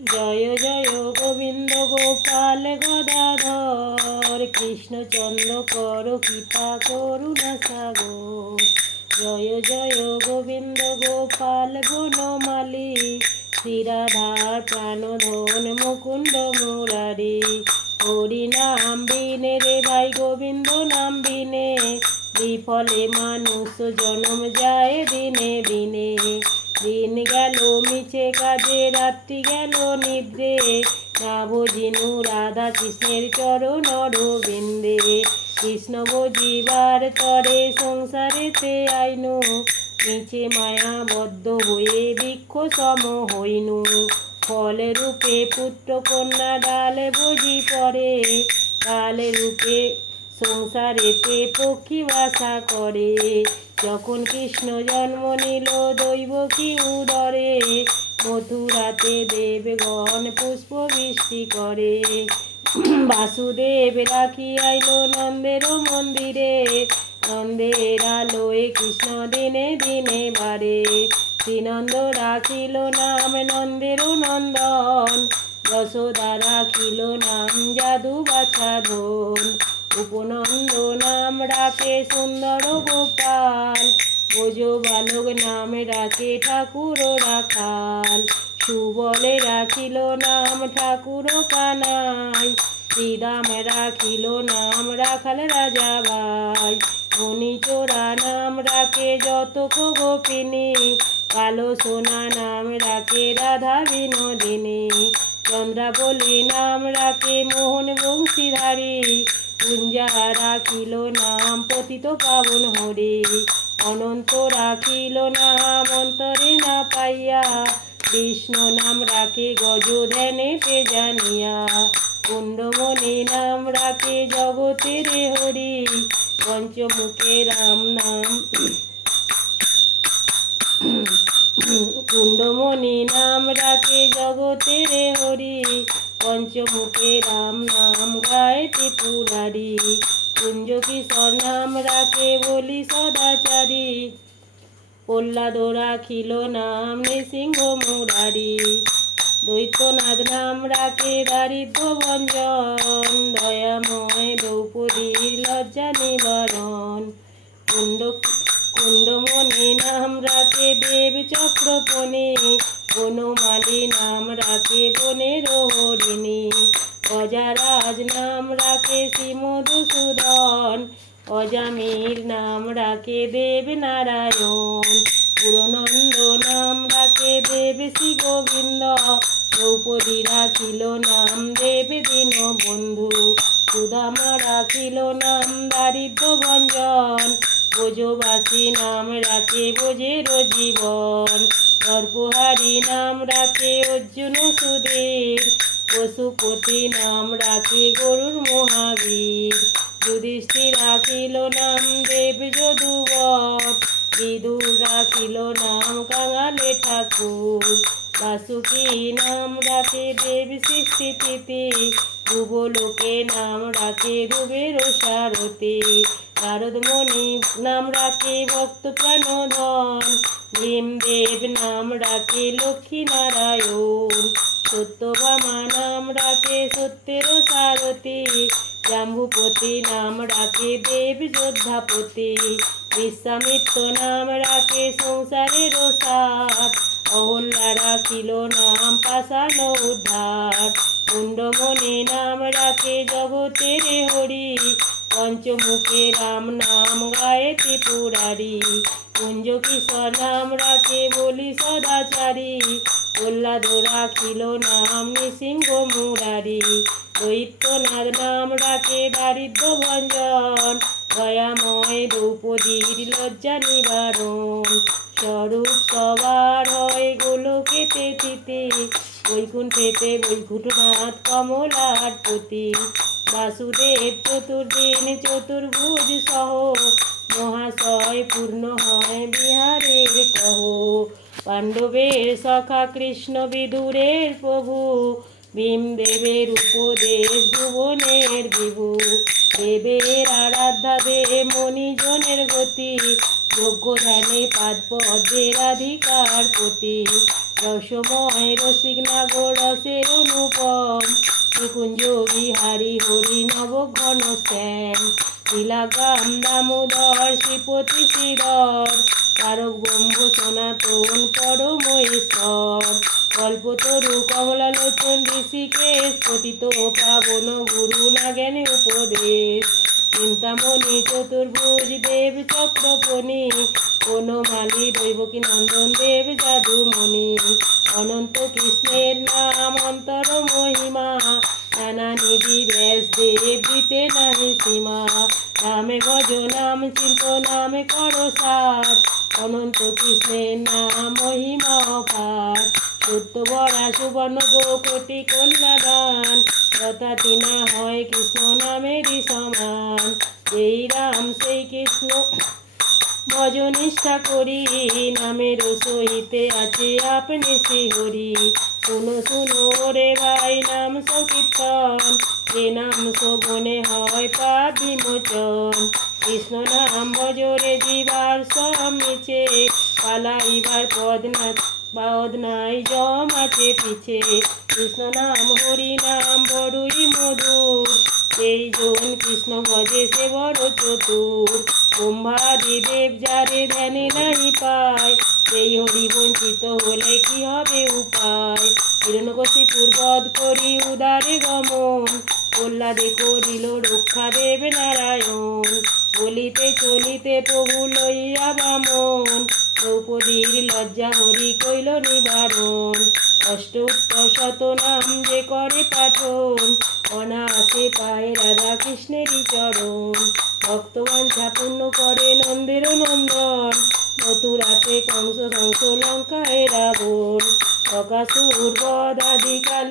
জয় জয় গোবিন্দ গোপাল গদাধর, কৃষ্ণচন্দ্র কর কৃপা করুণা সাগর। জয় জয় গোবিন্দ গোপাল বনমালী, শ্রীরাধার প্রাণধন মুকুন্দ মুরারি। হরি নাম বিনে রে ভাই গোবিন্দ নাম বিনে, বিফলে মানুষ জনম যায় দিনে দিনে। দিন গেল মিছে কাজে, রাত্রি গেল নিদ্রে, না বুঝিনু রাধা কৃষ্ণের চরণ অরবিন্দে। কৃষ্ণ বুঝিবার তরে সংসারেতে আইনু, মিছে মায়াবদ্ধ হয়ে বৃক্ষ সম হইনু। ফল রূপে পুত্র কন্যা ডাল বুঝি পরে, কাল রূপে সংসারেতে পক্ষী বাসা করে। যখন কৃষ্ণ জন্ম নিল দৈব কি উদরে, মথুরাতে দেবগণ পুষ্প বৃষ্টি করে। বাসুদেব রাখি আইল নন্দের মন্দিরে, নন্দের আলোয় কৃষ্ণ দিনে দিনে বারে। শ্রীনন্দ রাখিল নাম নন্দের নন্দন, যশোদা রাখিল নাম যাদু বাছাধন। উপনন্দ নাম রাখে সুন্দর গোপাল, ভোজ বালক নাম রাখে ঠাকুর রাখাল। সুবলে রাখিল নাম ঠাকুর কানাই, শ্রীরাম রাখিল নাম রাখাল রাজা ভাই। মণিচোরা নাম রাখে যতক গোপিনী, কালো সোনা নাম রাখে রাধা বিনোদিনী। চন্দ্রাবলী নাম রাখে মোহন বংশীধারী, কুঞ্জা রাখিল নাম পতিত পাবন হরি। অনন্ত রাখিল নাম অন্তরে না পাইয়া, বিষ্ণু নাম রাখে গজ ধ্যানে পে জানিয়া। কুণ্ডমণি নাম রাখে জগতের হরি, পঞ্চমুখে রাম নাম কুণ্ডমণি নাম রাখে জগতের হরি, পঞ্চমুখে রাম নাম গায় ত্রিপুরারি। কুঞ্জ কিশোর নাম রাখে বলি সদাচারী, প্রহ্লাদ রাখিল নাম নৃসিংহ মুরারি। দৈত্যনাথ নাম রাখে দারিদ্র ভঞ্জন, দয়াময় দ্রৌপদীর লজ্জা নিবারণ। কুণ্ডমণি নাম রাখে দেব চক্রপণি, বনমালী নাম রাখে বনের হরিণী। অজারাজ নাম রাখে শ্রী মধুসূদন, অজামির নাম রাখে দেব নারায়ণ। পুরনন্দ নাম রাখে দেব শ্রী গোবিন্দ, দ্রৌপদী রাখিল নাম দেব দীনবন্ধু। সুদামা রাখিল নাম দারিদ্র ভঞ্জন, ব্রজবাসী নাম রাখে ব্রজের জীবন। সর্বহারী নাম রাখে অর্জুন সুধীর, পশুপতি নাম রাখে গরুর মহাবীর। যুধিষ্ঠির রাখিল নাম দেব যদুবর, বিদুর রাখিল নাম কাঙালে ঠাকুর। বাসুকী নাম রাখে দেব সৃষ্টিতিথি, ধ্রুবলোকে নাম রাখে ধ্রুবের সারথি। নারদমণি নাম রাখে ভক্ত প্রাণধন, ভীমদেব নাম রাখে লক্ষ্মী নারায়ণ। সত্যভামা নাম রাখে সত্যের সারথি, জাম্বুপতি নাম রাখে দেব যোদ্ধাপতি। বিশ্বামিত্র নাম রাখে সংসারের সার, অহল্যা রাখিল নাম পাষাণ উদ্ধার। কুণ্ডমণি নাম রাখে জগতের হরি, পঞ্চমুখে রাম নাম গায়ে ত্রিপুরারি। কুঞ্জ কিশোর নাম রাখে বলি সদাচারী, প্রহ্লাদ রাখিল নাম নৃসিংহ মুরারি। দৈত্যনাথ নাম রাখে দারিদ্র ভঞ্জন, দয়াময় দ্রৌপদীর লজ্জা নিবারণ। স্বরূপ সবার হয় গোলকেতে থিতি, বৈকুণ্ঠেতে বৈকুণ্ঠনাথ কমলার পতি। বাসুদেব চতুর্দিন চতুর্ভুজ সহ, মহাশয় পূর্ণ হয় বিহারের কহ। পাণ্ডবের সখা কৃষ্ণ বিদুরের প্রভু, ভীমদেবের উপদেশ ভুবনের বিভু। দেবের আরাধ্যা দেব মণিজনের গতি, যোগ্য ধ্যানে পাদ পদ্মের অধিকার পতি। রসময় রসিক নাগর রসে রূপম নিকুঞ্জ বিহারী হরি নব ঘন শ্যাম লীলাগ্রাম দামোদর শ্রীপতি শ্রীধর তারক ব্রহ্ম সনাতন পরমেশ্বর কল্পতরু কমলালোচন ঋষিকেশ পতিত পাবন গুরু নাগেন উপদেশ চিন্তামণি চতুর্ভুজ দেব চক্রপণি বনমালী দৈবকী নন্দন দেব যাদুমণি অনন্ত কৃষ্ণের নাম অন্তর মহিমা নানা নিধি ব্যাস দেব দিতে নাহি সীমা নামে গজ নাম শিল্প নামে করো সাত অনন্ত কৃষ্ণের নাম মহিমা অপার সত্য বরা সুবর্ণ কোটি কন্যা দান যথাতি না হয় কৃষ্ণ নামেরই সমান এই রাম সেই কৃষ্ণ ভজনিষ্ঠা করি নামের সহিতে আছে আপনি শ্রীহরি শুনো শুনো রে ভাই নাম সংকীর্তন এ নাম শোভনে হয় পাপ বিমোচন কৃষ্ণ নাম ভজরে জীবার সব মিছে পালাইবার পদ নাই জম আছে পিছে কৃষ্ণ নাম হরি নাম বড়ই মধুর এই জন কৃষ্ণ ভজে সে বড় চতুর ব্রহ্মাদি দেব যারে ধ্যানে নাই পায় সেই হরি বঞ্চিত হলে কি হবে উপায় হিরণ্যকশিপুর বধ করি উদারে গমন প্রহ্লাদে করিল রক্ষা দেব নারায়ণ বলিতে চলিতে প্রভু লইয়া বামন দ্রৌপদীর লজ্জা হরি কইল নিবারণ অষ্টোত্তর শত নাম যে করে পাঠন অনায়াসে পায় রাধা কৃষ্ণেরই চরণ ভক্তবাঞ্ছা পূর্ণ করে নন্দের নন্দন মথুরাতে কংস ধ্বংস লঙ্কায় রাবণ বকাসুর বধ আদি কাল